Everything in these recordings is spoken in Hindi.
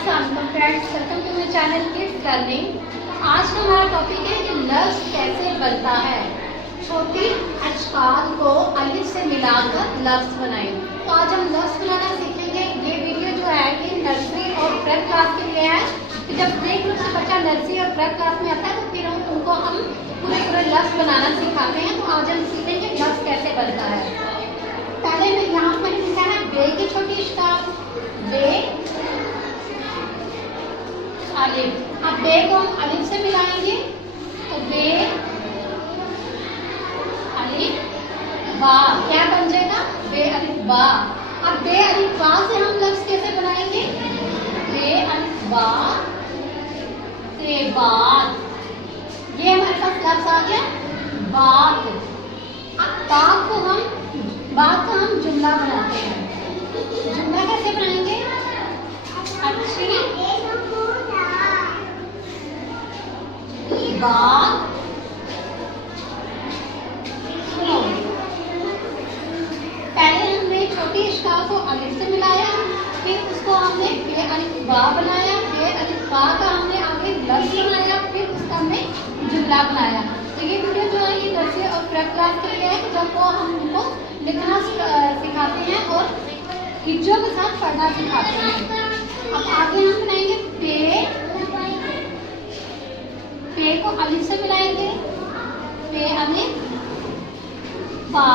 अस्सलाम friends, welcome to my channel kids learning. आज का हमारा टॉपिक है कि लफ्ज़ कैसे बनता है। छोटी अशकाल को अलिफ से मिलाकर लफ्ज़ बनाएं। तो आज हम लफ्ज़ बनाना सीखेंगे। ये वीडियो जो है ये नर्सरी और प्रेप क्लास के लिए है। तो जब प्ले ग्रुप से बच्चा नर्सरी और प्रेप क्लास में आता है तो फिर हम उनको पूरे लफ्ज़ बनाना सिखाते हैं। तो आज हम सीखेंगे लफ्ज़ कैसे बनता है। पहले मैं यहाँ पर लिखा है बे की छोटी अशकाल, बे अलिफ। अब बे को हम अलिफ से मिलाएंगे तो बे अलिफ बा क्या बन जाएगा, बे अलिफ बा। अब बे अलिफ बा से हम लफ्ज़ कैसे बनाएंगे, बे अलिफ बा से बात। ये हमारे पास लफ्ज़ आ गया बात। अब बात को हम जुमला बनाते हैं। जुमला कैसे बनाएंगे, अच्छी बात सुनो। पहले हमने छोटी अशकाल को अलिफ से मिलाया, फिर उसको हमने बे अलिफ बा बनाया, बे अलिफ बा का हमने आगे लफ्ज़ बनाया, फिर उसका हमने जुमला बनाया। तो ये वीडियो जो है ये नर्सरी और प्रेप क्लास के लिए है, जब वो हम उनको लिखना सिखाते हैं और हिज्जों के साथ पढ़ना सिखाते हैं। अब आगे हम बनाएंगे पे को अलिफ से मिलाएंगे, पे अलिफ बा।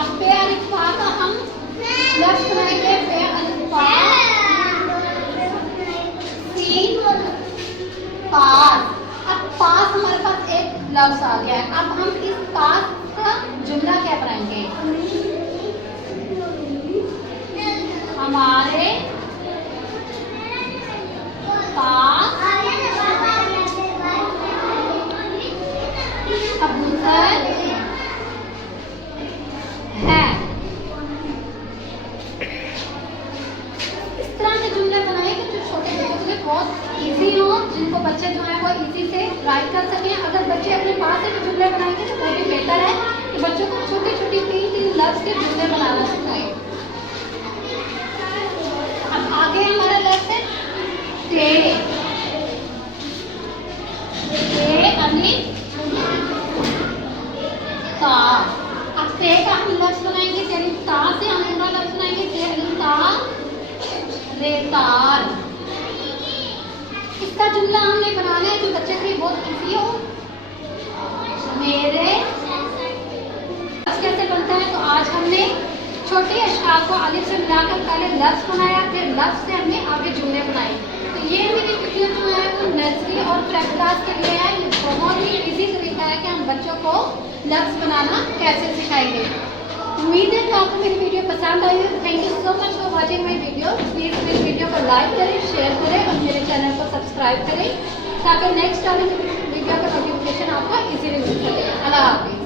अब पे अलिफ बा का हम लफ्ज़ बनाएंगे, पे अलिफ बा सीन पास। अब पास हमारे पास एक लफ्ज़ आ गया है। अब हम इस पास का जुमला क्या बनाएंगे, हमारे पास कबूतर है। इस तरह के जुमले बनाए कि जो छोटे बच्चों के लिए बहुत इजी हो, जिनको बच्चे जो है वो इजी से राइट कर सकें। अगर बच्चे अपने पास से जुमले बनाएंगे तो वो भी बेहतर है कि बच्चों को छोटे छोटे 3-3 लफ्ज़ के जुमले बनाना सिखाएं। अब आगे हमारा लफ्ज़ है ते अलिफ ता। अब ते का हम लफ्ज़ बनाएंगे, ते अलिफ ता से हम पूरा लफ्ज़ बनाएंगे, ते अलिफ ता रेतार। इसका जुमला हमने बनाना है जो बच्चे के लिए बहुत इजी हो। मेरे कैसे बनता है, तो आज हमने छोटी अशकाल को अलिफ से मिलाकर पहले लफ्ज़ बनाया, फिर लफ्ज़ से हमने आगे जुमले बनाए। तो ये मेरी वीडियो जो है वो नर्सरी और प्रेप क्लास के लिए है। ये बहुत ही इजी तरीका है कि हम बच्चों को लफ्ज़ बनाना कैसे सिखाएंगे। उम्मीद है कि आपको मेरी वीडियो पसंद आई है। Thank you so much for watching my video. Please मेरी वीडियो को लाइक करें, शेयर करें और मेरे चैनल को सब्सक्राइब करें ताकि नेक्स्ट वाली वीडियो का नोटिफिकेशन आपको इजीली मिल सके। अल्लाह हाफ़िज़।